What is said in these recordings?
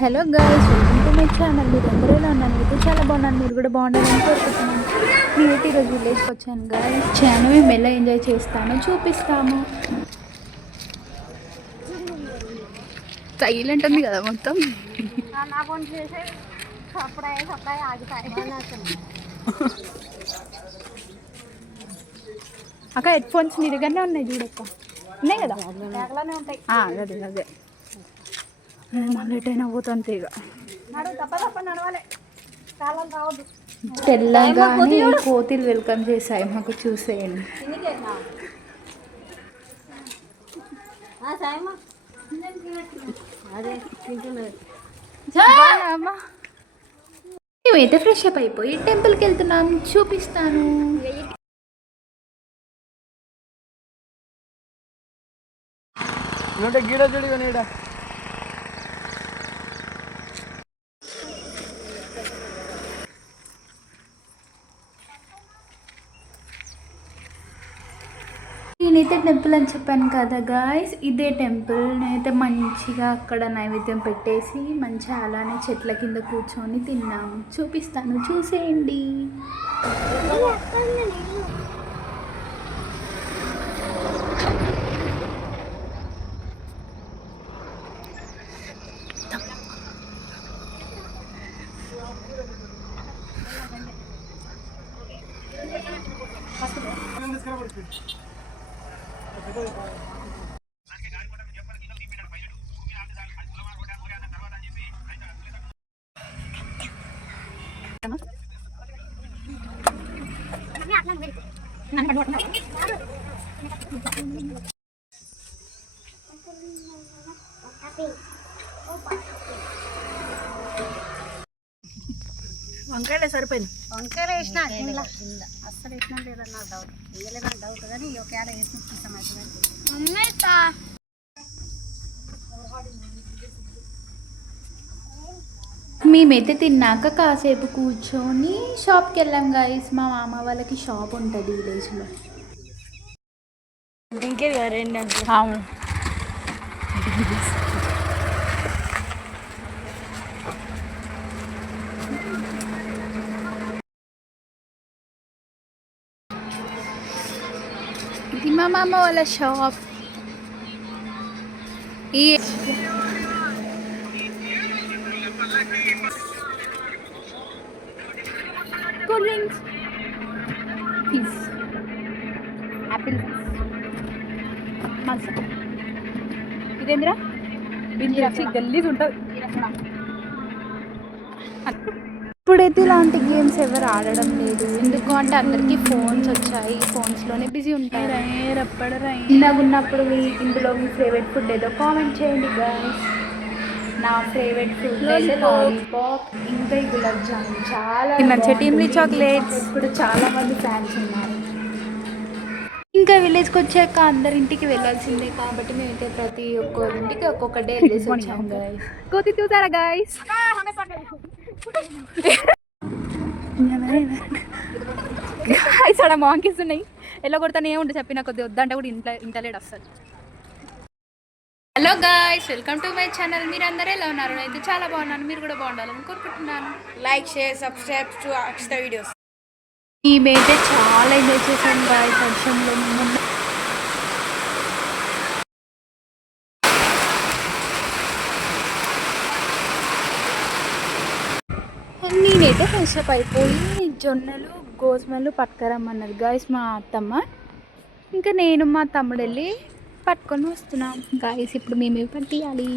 Hello guys, welcome to my channel. మీరు అందరూ ఎలా ఉన్నాను? అయితే చాలా బాగున్నాను. మీరు కూడా బాగుండాలని కోరుకుంటున్నాను. నేనైతే ఈరోజు విలేజ్కి వచ్చాను గైస్. వచ్చాను, మేము ఎలా ఎంజాయ్ చేస్తామో చూపిస్తాము. సైలెంట్ ఉంది కదా మొత్తం. అక్క హెడ్ ఫోన్స్ నీ దగ్గరనే ఉన్నాయి చూడక్క. ఉన్నాయి కదా, ఉంటాయి. అదే అదే మళ్ళీ ఎటైనా పోతుంది ఇక. తెల్లగానే కోతిలు వెల్కమ్ చేశాయి మాకు, చూసేయండి. మేమైతే ఫ్రెష్ అప్ అయిపోయి టెంపుల్కి వెళ్తున్నాం, చూపిస్తాను. నేనైతే టెంపుల్ అని చెప్పాను కదా గాయస్, ఇదే టెంపుల్. నేనైతే మంచిగా అక్కడ నైవేద్యం పెట్టేసి మంచిగా అలానే చెట్ల కింద కూర్చొని తిన్నాము. చూపిస్తాను, చూసేయండి. వంకాయలే సరిపోయింది. వంకాయలు వేసిన అస్సలు వేసినా లేదన్న డౌట్, వేయలేదని డౌట్, కానీ ఒకవేళ వేసి చూస్తాం అయితే. మేమైతే తిన్నాక కాసేపు కూర్చొని షాప్కి వెళ్ళాం గాయస్. మా మామ వాళ్ళకి షాప్ ఉంటుంది విలేజ్లో. ఇంకేది కదా రెండు అంటే. అవును, ఇది మా మామ వాళ్ళ షాప్. ఈ cool drinks, fizz, apple fizz, మసా. ఇదేంద్రా బింది గల్లీజ్ ఉంటుంది. ఇప్పుడైతే ఇలాంటి గేమ్స్ ఎవరు ఆడడం లేదు. ఎందుకు అంటే అందరికీ ఫోన్స్ వచ్చాయి, ఫోన్స్లోనే బిజీ ఉంటారు. ఇందాక ఉన్నప్పుడు ఇందులో మీ ఫేవరెట్ ఫుడ్ ఏదో కామెంట్ చేయండి గాయస్. నా ఫేవరెట్ ఫుడ్ అయితే లాలీపాప్, ఇంకా ఈ గులాబ్ జామున్ చాలా నచ్చే టీమ్లీ చాక్లెట్స్. ఇప్పుడు చాలా మంది ఫ్యాన్స్ ఉన్నారు. ఇంకా విలేజ్కి వచ్చాక అందరింటికి వెళ్ళాల్సిందే కాబట్టి మేమైతే ప్రతి ఒక్కరింటికి ఒక్కొక్క డే వెళ్ళేసి వచ్చాము గాయస్. కోతి చూసారా గాయస్? ఇక్కడ మాంకీస్ ఉన్నాయి. ఎలా కొడతానే ఉంటే చెప్పిన కొద్దిగా వద్దంటే కూడా ఇంటలేడు అస్సలు. Hello guys, welcome to my channel. మీరు అందరూ ఎలా ఉన్నారు? అయితే చాలా బాగున్నాను. మీరు కూడా బాగుండాలని కోరుకుంటున్నాను. Like, share, subscribe to Akshata videos. మేమైతే చాలా ఎంజాయ్ చేసాం గాయ్స్ వర్షంలో. నేనైతే ఫ్రెష్ అప్ అయిపోయి జొన్నలు గోధుమలు పట్టుకురమ్మన్నది గాయస్ మా అత్తమ్మ. ఇంకా నేను మా తమ్ముడు వెళ్ళి పట్టుకొని వస్తున్నాం గాయస్. ఇప్పుడు మేమే పట్టియాలి.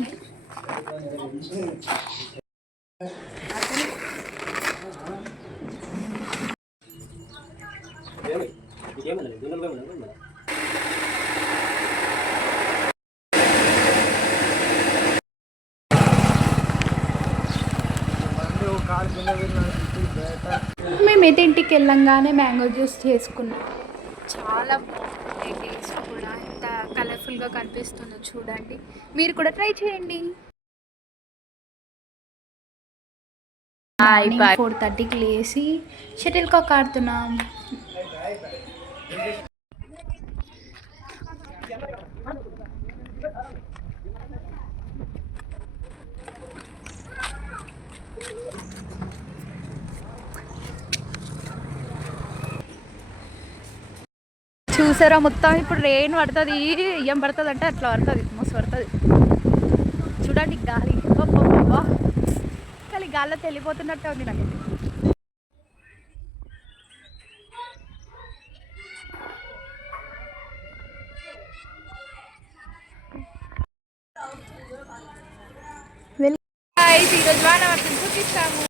మేమైతే ఇంటికి వెళ్ళంగానే మ్యాంగో జ్యూస్ చేసుకున్నాం. చాలా బాగుంది టేస్ట్ కూడా, ఎంత కలర్ఫుల్గా కనిపిస్తుందో చూడండి. మీరు కూడా ట్రై చేయండి. 4:30కి లేచి షటిల్ కాక్ ఆడుతున్నాం. చూసారా మొత్తం ఇప్పుడు రెయిన్ పడుతుంది, ఏం పడుతుంది అంటే అట్లా పడుతుంది, మస్తు పడుతుంది. చూడండి గాలి, కానీ గాల్లో తెలిపోతున్నట్టే ఉంది నాకు. ఈరోజు వానవర్తం చూపిస్తాము.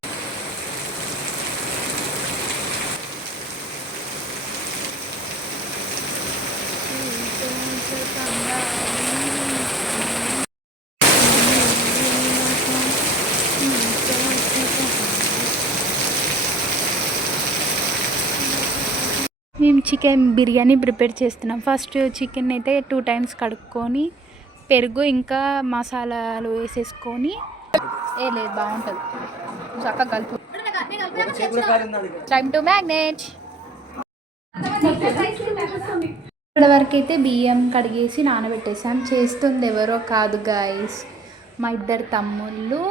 మేము చికెన్ బిర్యానీ ప్రిపేర్ చేస్తున్నాం. ఫస్ట్ చికెన్ అయితే 2 times కడుక్కొని పెరుగు ఇంకా మసాలాలు వేసేసుకొని లేదు బాగుంటుంది చక్కగా కలుపు. Time to magnet. ఇప్పటివరకు అయితే బియ్యం కడిగేసి నానబెట్టేసాం. చేస్తుంది ఎవరో కాదు గాయస్, మా 2 తమ్ముళ్ళు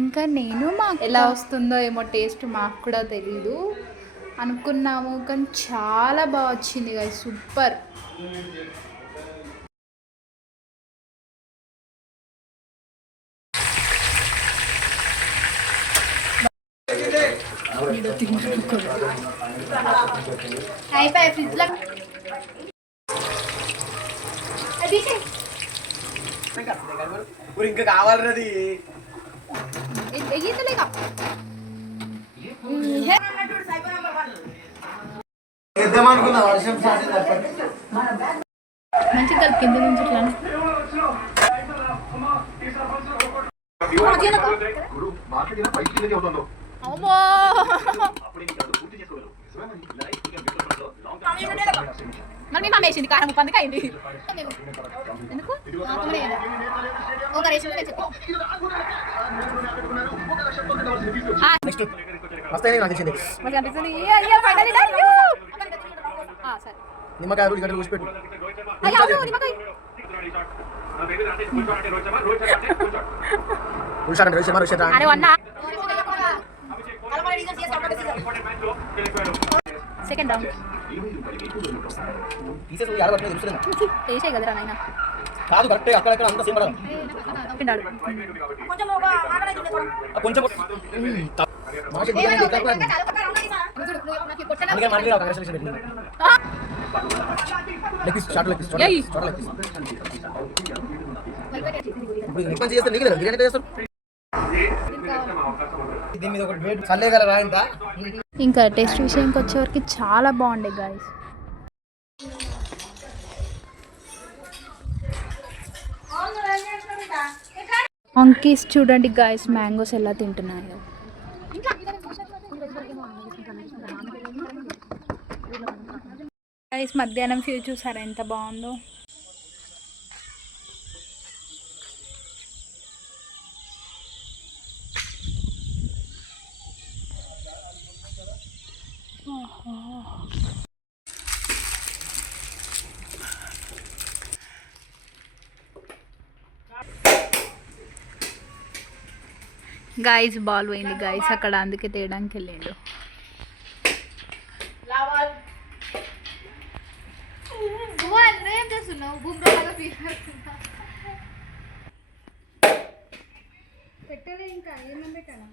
ఇంకా నేను. మాకు ఎలా వస్తుందో ఏమో టేస్ట్ మాకు కూడా తెలీదు, అనుకున్నాము కానీ చాలా బాగా వచ్చింది గాయస్, సూపర్. అయిపోయి ఫ్రిడ్జ్లో ఇంకా కావాలన్నది మంచిగా కలిపి కింద నుంచి ఇట్లా మరి మేము వేసింది కారం పందుకు అయింది. ఎందుకు నిమ్మకాయ కూసిపెట్టు. సెకండ్ రౌండ్ వేసే కదరా నాయన. కాదు కరెక్ట్, అక్కడక్కడ అంతా సేమ్ పడాలి. కొంచెం ఇంకా టేస్ట్ విషయానికి వచ్చేవరకు చాలా బాగుండే గాయస్. మంకీస్ చూడండి గాయస్, మ్యాంగోస్ ఎలా తింటున్నాయో. గాయస్ మధ్యాహ్నం వ్యూ చూసారా ఎంత బాగుందో. గాయస్ బాల్ పోయింది గాయస్ అక్కడ, అందుకే తేయడానికి వెళ్ళాడు. పెట్టలే ఇంకా ఏమన్నా పెట్టాలా?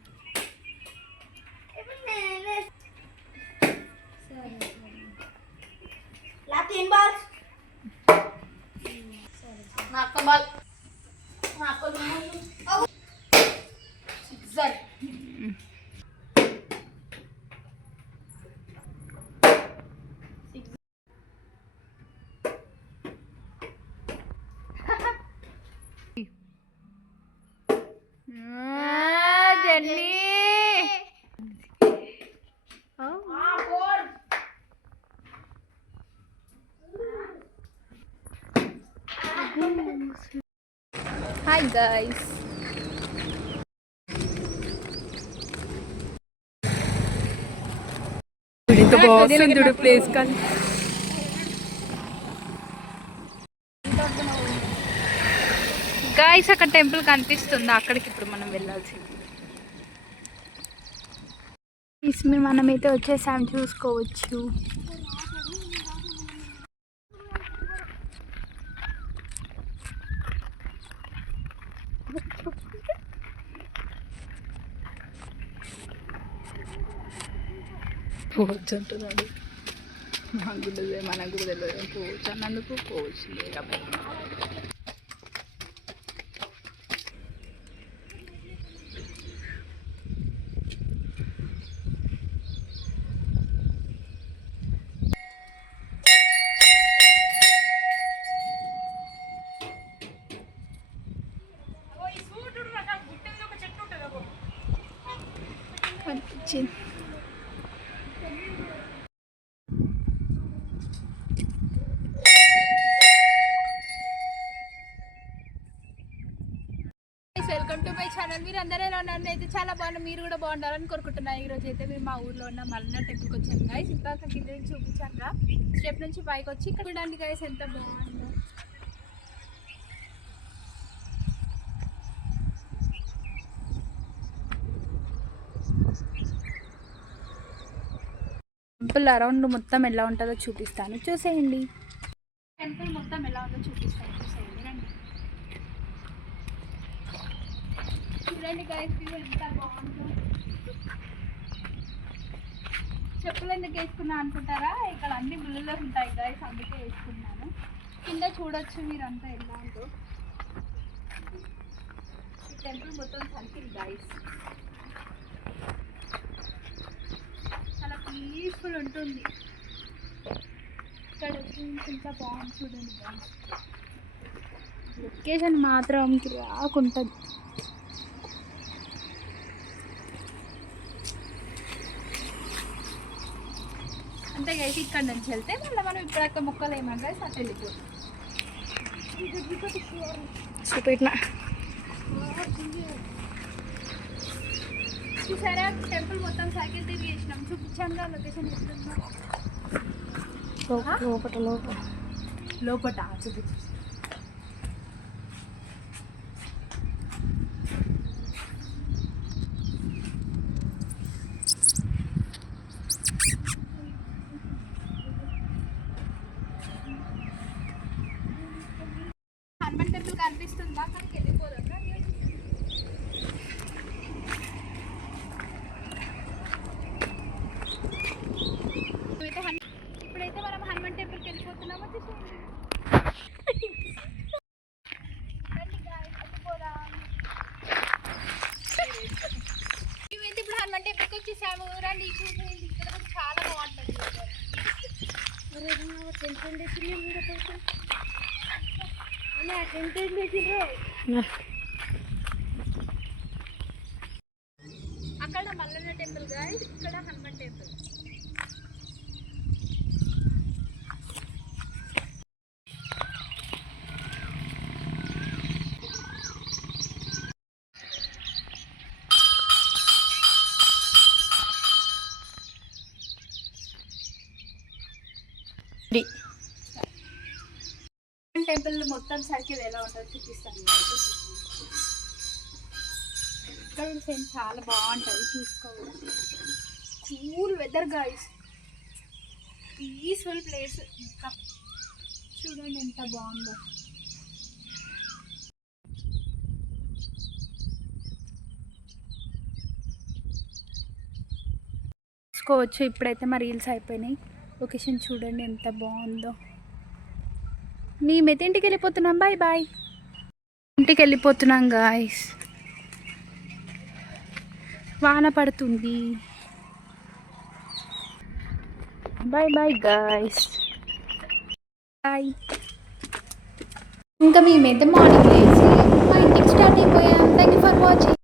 Hi guys. ఇంత బాగుంది ప్లేస్ కానీ గాయస్ అక్కడ టెంపుల్ కనిపిస్తుంది, అక్కడికి ఇప్పుడు మనం వెళ్ళాల్సింది. మనమైతే వచ్చేసాం, చూసుకోవచ్చు. పోవచ్చు అంటున్నాడు. నాకు కూడా తెలియదు, మనకు కూడా తెలియదు. పోవచ్చు అన్నందుకు పోవచ్చు లేకపోతే. అనిపించింది. Welcome to my channel. మీరు అందరూ ఎలా ఉన్నారు? అయితే చాలా బాగున్నా, మీరు కూడా బాగుండాలని కోరుకుంటున్నాను. ఈరోజు అయితే మేము మా ఊర్లో ఉన్న మల్లన్న టెంపుల్కి వచ్చాను గైస్. ఇందాక కింద నుంచి చూపించాను, స్టెప్ నుంచి పైకి వచ్చి ఇక్కడ చూడండి గైస్ ఎంత బాగుందో. టెంపుల్ అరౌండ్ మొత్తం ఎలా ఉంటుందో చూపిస్తాను, చూసేయండి. టెంపుల్ మొత్తం ఎలా ఉందో చూపిస్తాను, చూసేయండి. రండి చూడండి గైస్, ఎంత బాగుందో. చెప్పులు ఎందుకు వేసుకున్నా అనుకుంటారా? ఇక్కడ అన్ని ముళ్ళలో ఉంటాయి గైస్, అందుకే వేసుకున్నాను. కింద చూడొచ్చు మీరంతా ఎలా ఉందో. ఈ టెంపుల్ మొత్తం సర్కిల్ గైస్, చాలా పీస్ఫుల్ ఉంటుంది. ఇక్కడ ఇంకా బాగుంది చూడండి గైస్. లొకేషన్ మాత్రం రాకుంటుంది. అంతే గైస్, ఇక్కడ నుంచి వెళ్తే మళ్ళీ మనం ఇప్పుడక్క మొక్కలు ఏమన్నా అటు వెళ్ళిపోతాం. చూపెట్టిన చూసారా, టెంపుల్ మొత్తం సైకిల్ తిరిగి వేసినాం. చూపించాను లొకేషన్ లోపట చూపించు. హనుమాన్ టెంపుల్ కనిపిస్తుందా? అక్కడికి వెళ్ళిపోదాం. ఇప్పుడైతే మనం హనుమాన్ టెంపుల్కి వెళ్ళిపోతున్నాము. మేమైతే ఇప్పుడు హనుమాన్ టెంపుల్కి వచ్చేసాము. రండి చూసేయండి, ఇక్కడ చాలా బాగుంటుంది. అక్కడ మల్లన్న టెంపుల్ గైస్, ఇక్కడ హనుమాన్ టెంపుల్. టెంపుల్ మొత్తం సర్కిల్ ఎలా ఉంటుందో చూపిస్తాను. ఇక్కడ చాలా బాగుంటుంది, చూసుకోవచ్చు. Cool weather guys, peaceful place. ఇంకా చూడండి ఎంత బాగుందో. చూసుకోవచ్చు. ఇప్పుడైతే మా రీల్స్ అయిపోయినాయి. లొకేషన్ చూడండి ఎంత బాగుందో. మేమైతే ఇంటికి వెళ్ళిపోతున్నాం. Bye bye. ఇంటికి వెళ్ళిపోతున్నాం గాయస్. వాన పడుతుంది. Bye bye guys, bye. ఇంకా మేమైతే మార్నింగ్ లేచి మా ఇంటికి స్టార్ట్ అయిపోయాం. Thank you for watching.